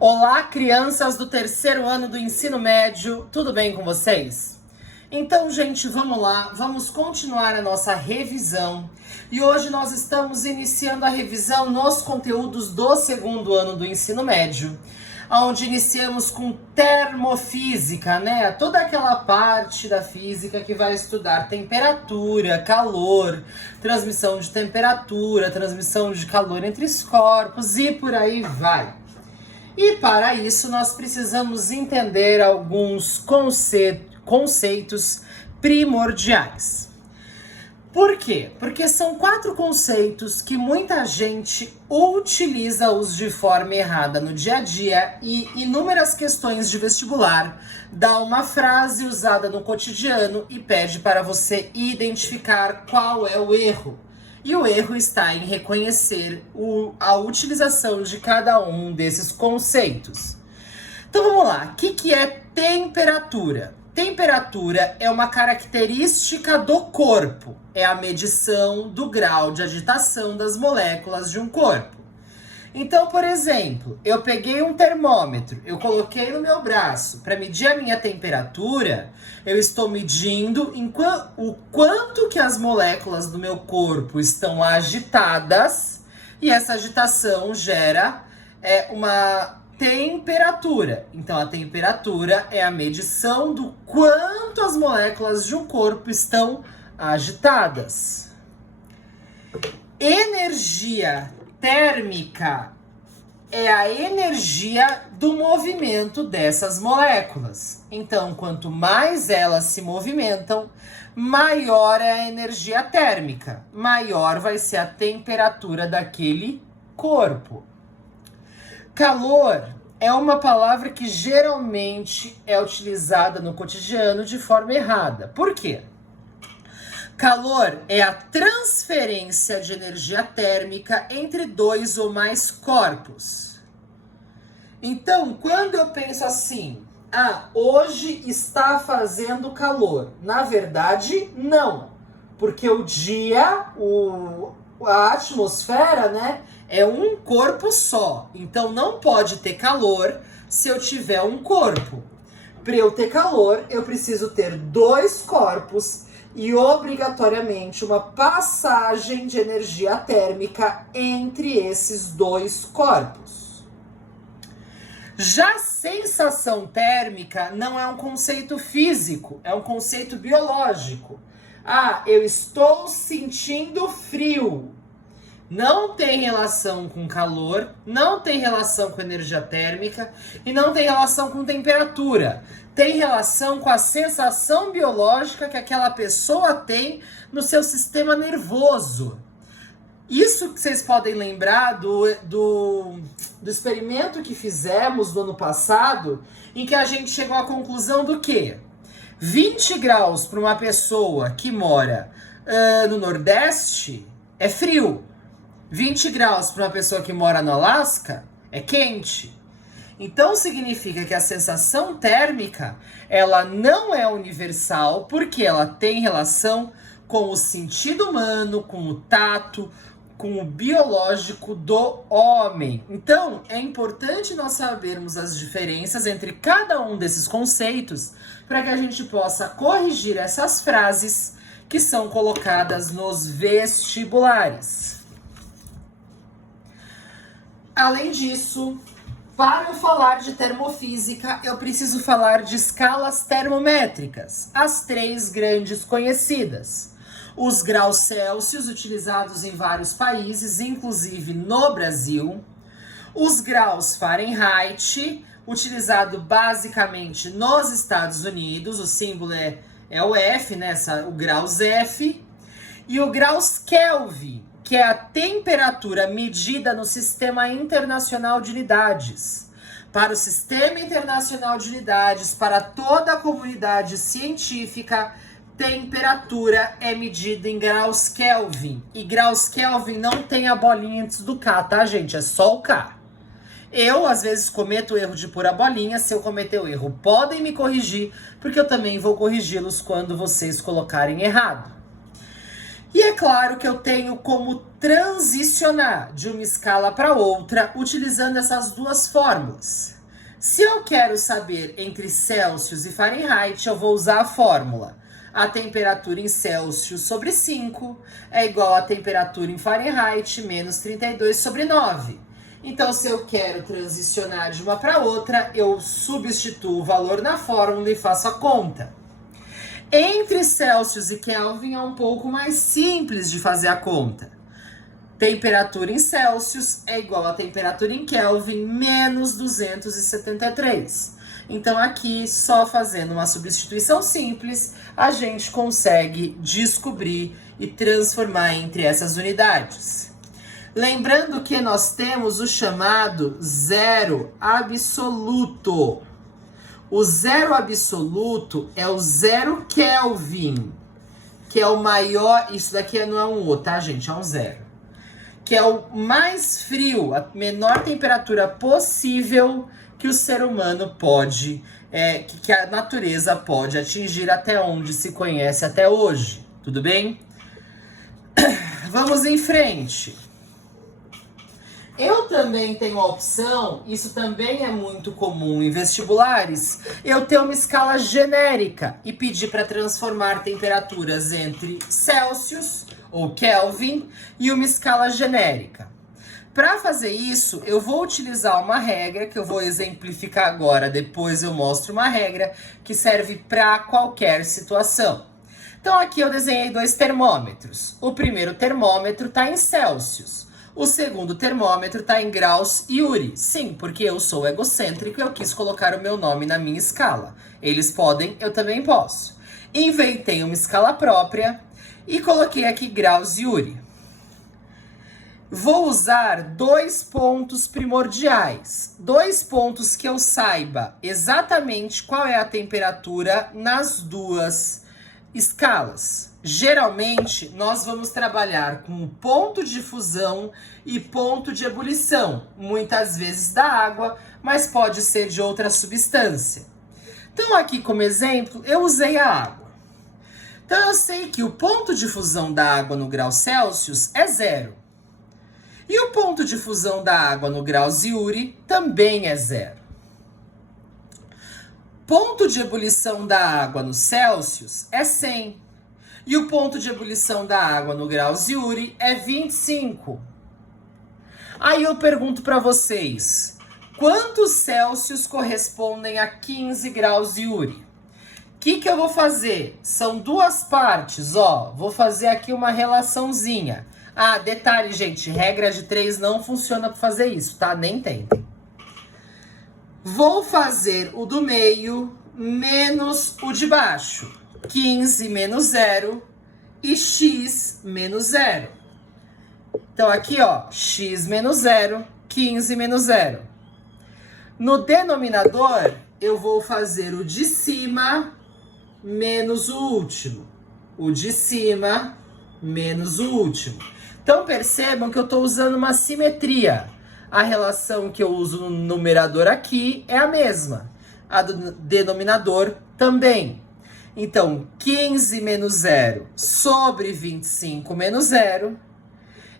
Olá, crianças do terceiro ano do ensino médio, tudo bem com vocês? Então, gente, vamos lá, vamos continuar a nossa revisão. E hoje nós estamos iniciando a revisão nos conteúdos do segundo ano do ensino médio, onde iniciamos com termofísica, né? Toda aquela parte da física que vai estudar temperatura, calor, transmissão de temperatura, transmissão de calor entre os corpos e por aí vai. E para isso nós precisamos entender alguns conceitos primordiais. Por quê? Porque são 4 conceitos que muita gente utiliza-os de forma errada no dia a dia e inúmeras questões de vestibular dá uma frase usada no cotidiano e pede para você identificar qual é o erro. E o erro está em reconhecer a utilização de cada um desses conceitos. Então vamos lá, o que é temperatura? Temperatura é uma característica do corpo, é a medição do grau de agitação das moléculas de um corpo. Então, por exemplo, eu peguei um termômetro, eu coloquei no meu braço para medir a minha temperatura, eu estou medindo o quanto que as moléculas do meu corpo estão agitadas e essa agitação gera uma temperatura. Então, a temperatura é a medição do quanto as moléculas de um corpo estão agitadas. Energia térmica é a energia do movimento dessas moléculas. Então, quanto mais elas se movimentam, maior é a energia térmica, maior vai ser a temperatura daquele corpo. Calor é uma palavra que geralmente é utilizada no cotidiano de forma errada. Por quê? Calor é a transferência de energia térmica entre 2 ou mais corpos. Então, quando eu penso assim, hoje está fazendo calor. Na verdade, não. Porque o dia, a atmosfera, né, é um corpo só. Então, não pode ter calor se eu tiver um corpo. Para eu ter calor, eu preciso ter 2 corpos e obrigatoriamente uma passagem de energia térmica entre esses 2 corpos. Já sensação térmica não é um conceito físico, é um conceito biológico. Eu estou sentindo frio. Não tem relação com calor, não tem relação com energia térmica e não tem relação com temperatura. Tem relação com a sensação biológica que aquela pessoa tem no seu sistema nervoso. Isso que vocês podem lembrar do experimento que fizemos no ano passado, em que a gente chegou à conclusão do quê? 20 graus para uma pessoa que mora no Nordeste é frio. 20 graus para uma pessoa que mora no Alasca é quente. Então significa que a sensação térmica, ela não é universal, porque ela tem relação com o sentido humano, com o tato, com o biológico do homem. Então, é importante nós sabermos as diferenças entre cada um desses conceitos para que a gente possa corrigir essas frases que são colocadas nos vestibulares. Além disso, para eu falar de termofísica, eu preciso falar de escalas termométricas, as 3 grandes conhecidas. Os graus Celsius, utilizados em vários países, inclusive no Brasil. Os graus Fahrenheit, utilizado basicamente nos Estados Unidos, o símbolo é o F, né? O graus F. E o graus Kelvin, que é a temperatura medida no Sistema Internacional de Unidades. Para o Sistema Internacional de Unidades, para toda a comunidade científica, temperatura é medida em graus Kelvin. E graus Kelvin não tem a bolinha antes do K, tá, gente? É só o K. Eu, às vezes, cometo o erro de pôr a bolinha. Se eu cometer o erro, podem me corrigir, porque eu também vou corrigi-los quando vocês colocarem errado. E é claro que eu tenho como transicionar de uma escala para outra utilizando essas duas fórmulas. Se eu quero saber entre Celsius e Fahrenheit, eu vou usar a fórmula. A temperatura em Celsius sobre 5 é igual à temperatura em Fahrenheit menos 32 sobre 9. Então, se eu quero transicionar de uma para outra, eu substituo o valor na fórmula e faço a conta. Entre Celsius e Kelvin é um pouco mais simples de fazer a conta. Temperatura em Celsius é igual a temperatura em Kelvin menos 273. Então aqui, só fazendo uma substituição simples, a gente consegue descobrir e transformar entre essas unidades. Lembrando que nós temos o chamado zero absoluto. O zero absoluto é o 0 Kelvin, que é o maior... Isso daqui não é um O, tá, gente? É um zero. Que é o mais frio, a menor temperatura possível que o ser humano pode, que a natureza pode atingir até onde se conhece até hoje. Tudo bem? Vamos em frente. Eu também tenho a opção, isso também é muito comum em vestibulares, eu ter uma escala genérica e pedir para transformar temperaturas entre Celsius ou Kelvin e uma escala genérica. Para fazer isso, eu vou utilizar uma regra que eu vou exemplificar agora, depois eu mostro uma regra que serve para qualquer situação. Então aqui eu desenhei 2 termômetros. O primeiro termômetro está em Celsius. O segundo termômetro está em graus Yuri. Sim, porque eu sou egocêntrico e eu quis colocar o meu nome na minha escala. Eles podem, eu também posso. Inventei uma escala própria e coloquei aqui graus Yuri. Vou usar 2 pontos primordiais. 2 pontos que eu saiba exatamente qual é a temperatura nas duas escalas. Geralmente, nós vamos trabalhar com ponto de fusão e ponto de ebulição. Muitas vezes da água, mas pode ser de outra substância. Então, aqui como exemplo, eu usei a água. Então, eu sei que o ponto de fusão da água no grau Celsius é 0. E o ponto de fusão da água no grau Yuri também é 0. Ponto de ebulição da água no Celsius é 100. E o ponto de ebulição da água no grau Yuri é 25. Aí eu pergunto para vocês, quantos Celsius correspondem a 15 graus Yuri? O que eu vou fazer? São 2 partes, ó. Vou fazer aqui uma relaçãozinha. Ah, detalhe, gente, regra de 3 não funciona para fazer isso, tá? Nem tentem. Vou fazer o do meio menos o de baixo. 15 menos 0 e x menos 0. Então aqui, ó, x menos 0, 15 menos 0. No denominador, eu vou fazer o de cima menos o último. O de cima menos o último. Então percebam que eu estou usando uma simetria. A relação que eu uso no numerador aqui é a mesma. A do denominador também. Então, 15 menos 0 sobre 25 menos 0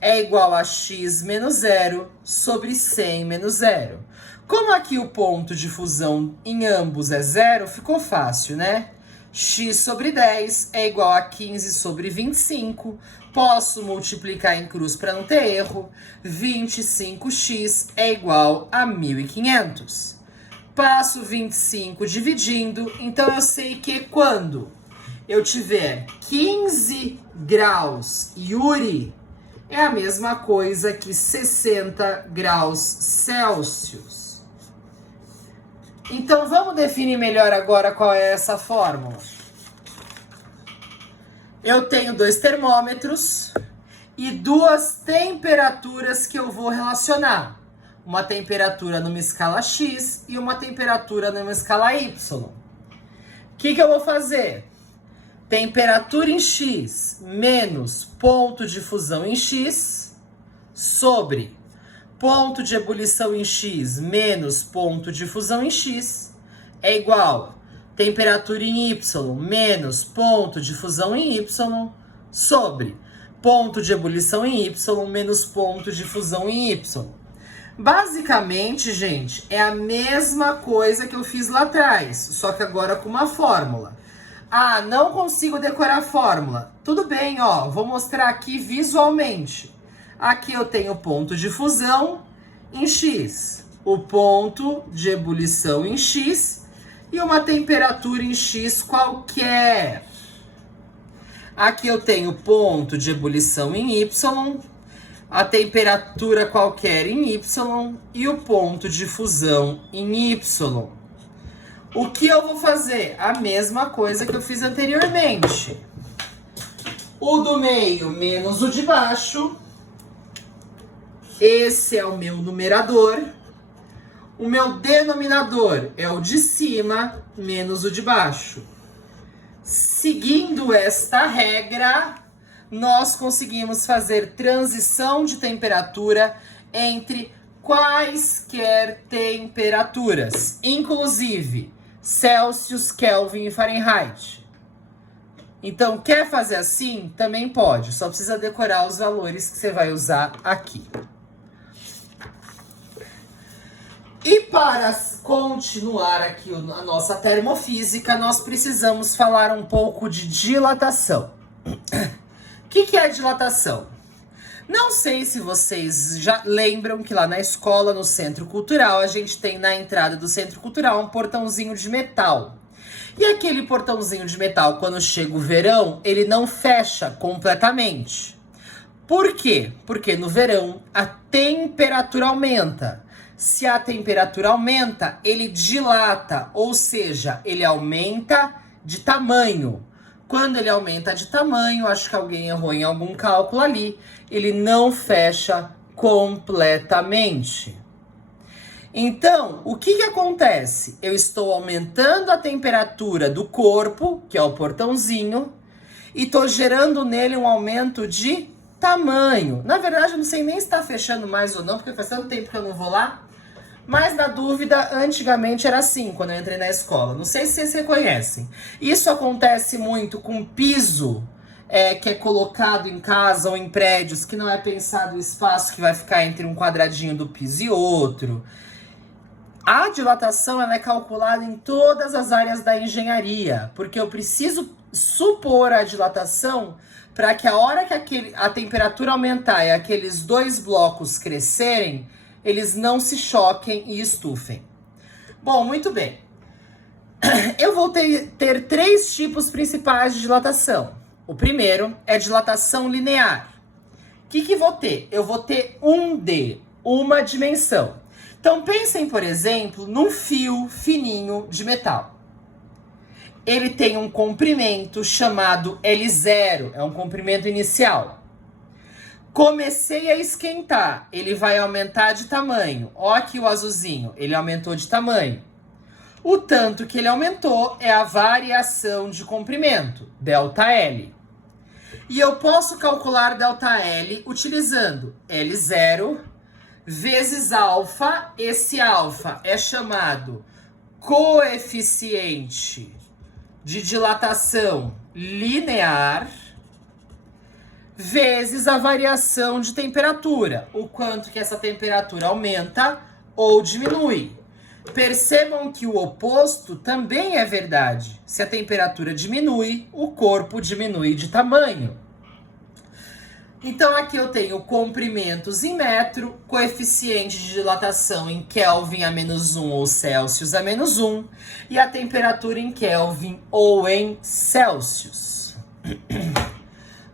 é igual a x menos 0 sobre 100 menos 0. Como aqui o ponto de fusão em ambos é 0, ficou fácil, né? X sobre 10 é igual a 15 sobre 25. Posso multiplicar em cruz para não ter erro. 25x é igual a 1.500. Passo 25 dividindo. Então, eu sei que quando eu tiver 15 graus Yuri, é a mesma coisa que 60 graus Celsius. Então, vamos definir melhor agora qual é essa fórmula. Eu tenho 2 termômetros e 2 temperaturas que eu vou relacionar. Uma temperatura numa escala X e uma temperatura numa escala Y. O que eu vou fazer? Temperatura em X menos ponto de fusão em X sobre ponto de ebulição em X menos ponto de fusão em X é igual a temperatura em Y menos ponto de fusão em Y sobre ponto de ebulição em Y menos ponto de fusão em Y. Basicamente, gente, é a mesma coisa que eu fiz lá atrás, só que agora com uma fórmula. Ah, não consigo decorar a fórmula. Tudo bem, ó, vou mostrar aqui visualmente. Aqui eu tenho o ponto de fusão em X, o ponto de ebulição em X e uma temperatura em X qualquer. Aqui eu tenho ponto de ebulição em Y, a temperatura qualquer em Y e o ponto de fusão em Y. O que eu vou fazer? A mesma coisa que eu fiz anteriormente. O do meio menos o de baixo. Esse é o meu numerador. O meu denominador é o de cima menos o de baixo. Seguindo esta regra, nós conseguimos fazer transição de temperatura entre quaisquer temperaturas, inclusive Celsius, Kelvin e Fahrenheit. Então, quer fazer assim? Também pode, só precisa decorar os valores que você vai usar aqui. E para continuar aqui a nossa termofísica, nós precisamos falar um pouco de dilatação. O que é dilatação? Não sei se vocês já lembram que lá na escola, no Centro Cultural, a gente tem na entrada do Centro Cultural um portãozinho de metal. E aquele portãozinho de metal, quando chega o verão, ele não fecha completamente. Por quê? Porque no verão a temperatura aumenta. Se a temperatura aumenta, ele dilata, ou seja, ele aumenta de tamanho. Quando ele aumenta de tamanho, acho que alguém errou em algum cálculo ali, ele não fecha completamente. Então, o que acontece? Eu estou aumentando a temperatura do corpo, que é o portãozinho, e estou gerando nele um aumento de tamanho. Na verdade, eu não sei nem se está fechando mais ou não, porque faz tanto tempo que eu não vou lá. Mas, na dúvida, antigamente era assim, quando eu entrei na escola. Não sei se vocês reconhecem. Isso acontece muito com piso que é colocado em casa ou em prédios, que não é pensado o espaço que vai ficar entre um quadradinho do piso e outro. A dilatação ela é calculada em todas as áreas da engenharia, porque eu preciso supor a dilatação para que a hora que a temperatura aumentar e aqueles dois blocos crescerem, eles não se choquem e estufem. Bom, muito bem. Eu vou ter três tipos principais de dilatação. O primeiro é dilatação linear. O que vou ter? Eu vou ter um D, uma dimensão. Então, pensem, por exemplo, num fio fininho de metal. Ele tem um comprimento chamado L0, é um comprimento inicial. Comecei a esquentar, ele vai aumentar de tamanho. Ó aqui o azulzinho, ele aumentou de tamanho. O tanto que ele aumentou é a variação de comprimento, ΔL. E eu posso calcular ΔL utilizando L0 vezes alfa. Esse alfa é chamado coeficiente de dilatação linear, vezes a variação de temperatura, o quanto que essa temperatura aumenta ou diminui. Percebam que o oposto também é verdade. Se a temperatura diminui, o corpo diminui de tamanho. Então aqui eu tenho comprimentos em metro, coeficiente de dilatação em Kelvin a -1 ou Celsius a -1 e a temperatura em Kelvin ou em Celsius.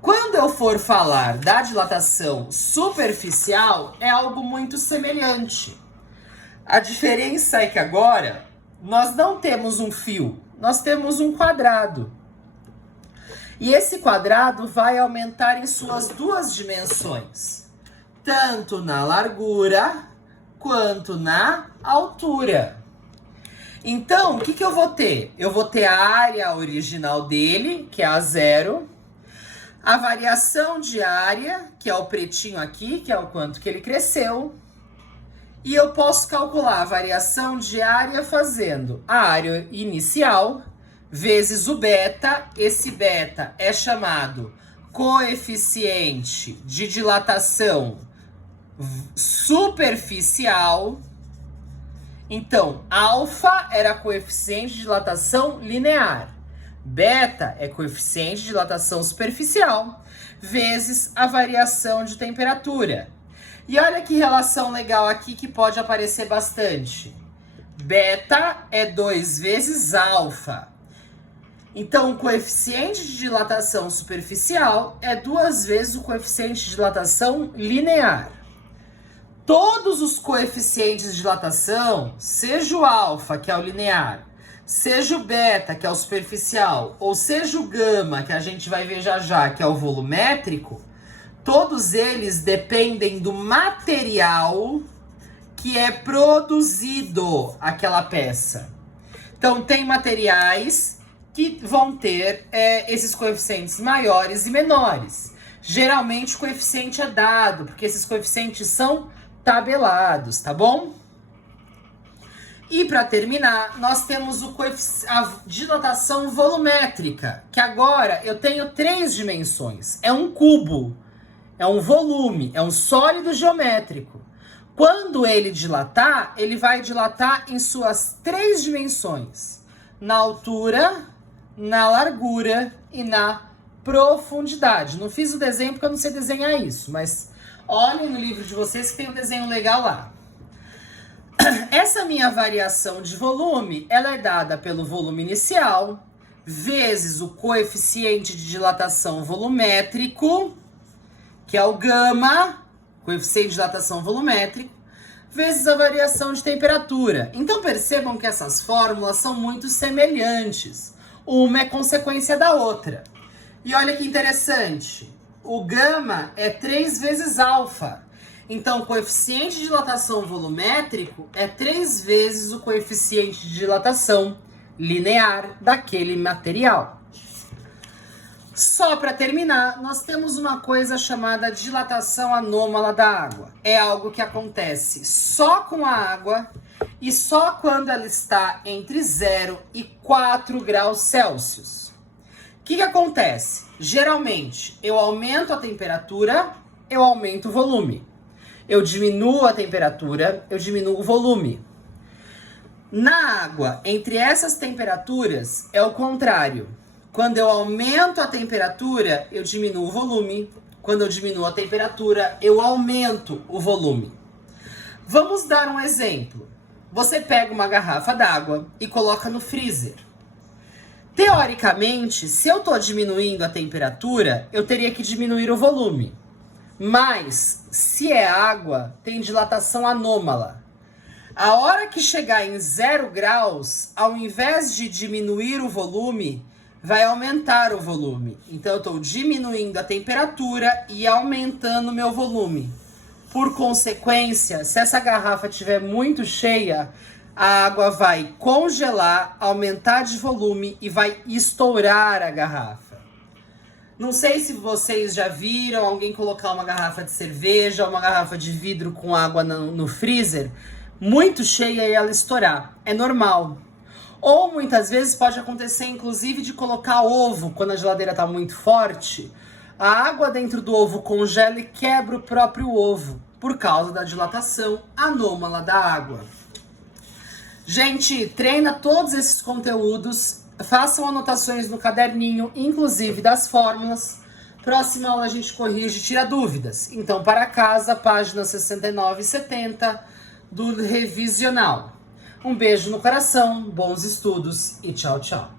Quando eu for falar da dilatação superficial, é algo muito semelhante. A diferença é que agora nós não temos um fio, nós temos um quadrado. E esse quadrado vai aumentar em suas duas dimensões, tanto na largura quanto na altura. Então, o que eu vou ter? Eu vou ter a área original dele, que é a 0, a variação de área, que é o pretinho aqui, que é o quanto que ele cresceu, e eu posso calcular a variação de área fazendo a área inicial vezes o beta. Esse beta é chamado coeficiente de dilatação superficial. Então, alfa era coeficiente de dilatação linear. Beta é coeficiente de dilatação superficial, vezes a variação de temperatura. E olha que relação legal aqui que pode aparecer bastante. Beta é 2 vezes alfa. Então, o coeficiente de dilatação superficial é 2 vezes o coeficiente de dilatação linear. Todos os coeficientes de dilatação, seja o alfa, que é o linear, seja o beta, que é o superficial, ou seja o gama, que a gente vai ver já já, que é o volumétrico, todos eles dependem do material que é produzido aquela peça. Então, tem materiais que vão ter esses coeficientes maiores e menores. Geralmente, o coeficiente é dado, porque esses coeficientes são tabelados, tá bom? E para terminar, nós temos a dilatação volumétrica, que agora eu tenho 3 dimensões. É um cubo, é um volume, é um sólido geométrico. Quando ele dilatar, ele vai dilatar em suas 3 dimensões: na altura, na largura e na profundidade. Não fiz o desenho porque eu não sei desenhar isso, mas olhem no livro de vocês que tem um desenho legal lá. Essa minha variação de volume, ela é dada pelo volume inicial, vezes o coeficiente de dilatação volumétrico, que é o gama, coeficiente de dilatação volumétrico, vezes a variação de temperatura. Então percebam que essas fórmulas são muito semelhantes. Uma é consequência da outra. E olha que interessante, o gama é 3 vezes alfa. Então, o coeficiente de dilatação volumétrico é 3 vezes o coeficiente de dilatação linear daquele material. Só para terminar, nós temos uma coisa chamada dilatação anômala da água. É algo que acontece só com a água e só quando ela está entre 0 e 4 graus Celsius. O que acontece? Geralmente, eu aumento a temperatura, eu aumento o volume. Eu diminuo a temperatura, eu diminuo o volume. Na água, entre essas temperaturas, é o contrário. Quando eu aumento a temperatura, eu diminuo o volume. Quando eu diminuo a temperatura, eu aumento o volume. Vamos dar um exemplo. Você pega uma garrafa d'água e coloca no freezer. Teoricamente, se eu estou diminuindo a temperatura, eu teria que diminuir o volume. Mas, se é água, tem dilatação anômala. A hora que chegar em 0 graus, ao invés de diminuir o volume, vai aumentar o volume. Então, eu estou diminuindo a temperatura e aumentando o meu volume. Por consequência, se essa garrafa estiver muito cheia, a água vai congelar, aumentar de volume e vai estourar a garrafa. Não sei se vocês já viram alguém colocar uma garrafa de cerveja ou uma garrafa de vidro com água no freezer muito cheia e ela estourar. É normal. Ou muitas vezes pode acontecer, inclusive, de colocar ovo quando a geladeira está muito forte. A água dentro do ovo congela e quebra o próprio ovo por causa da dilatação anômala da água. Gente, treina todos esses conteúdos. Façam anotações no caderninho, inclusive das fórmulas. Próxima aula a gente corrige e tira dúvidas. Então, para casa, páginas 69 e 70 do revisional. Um beijo no coração, bons estudos e tchau, tchau.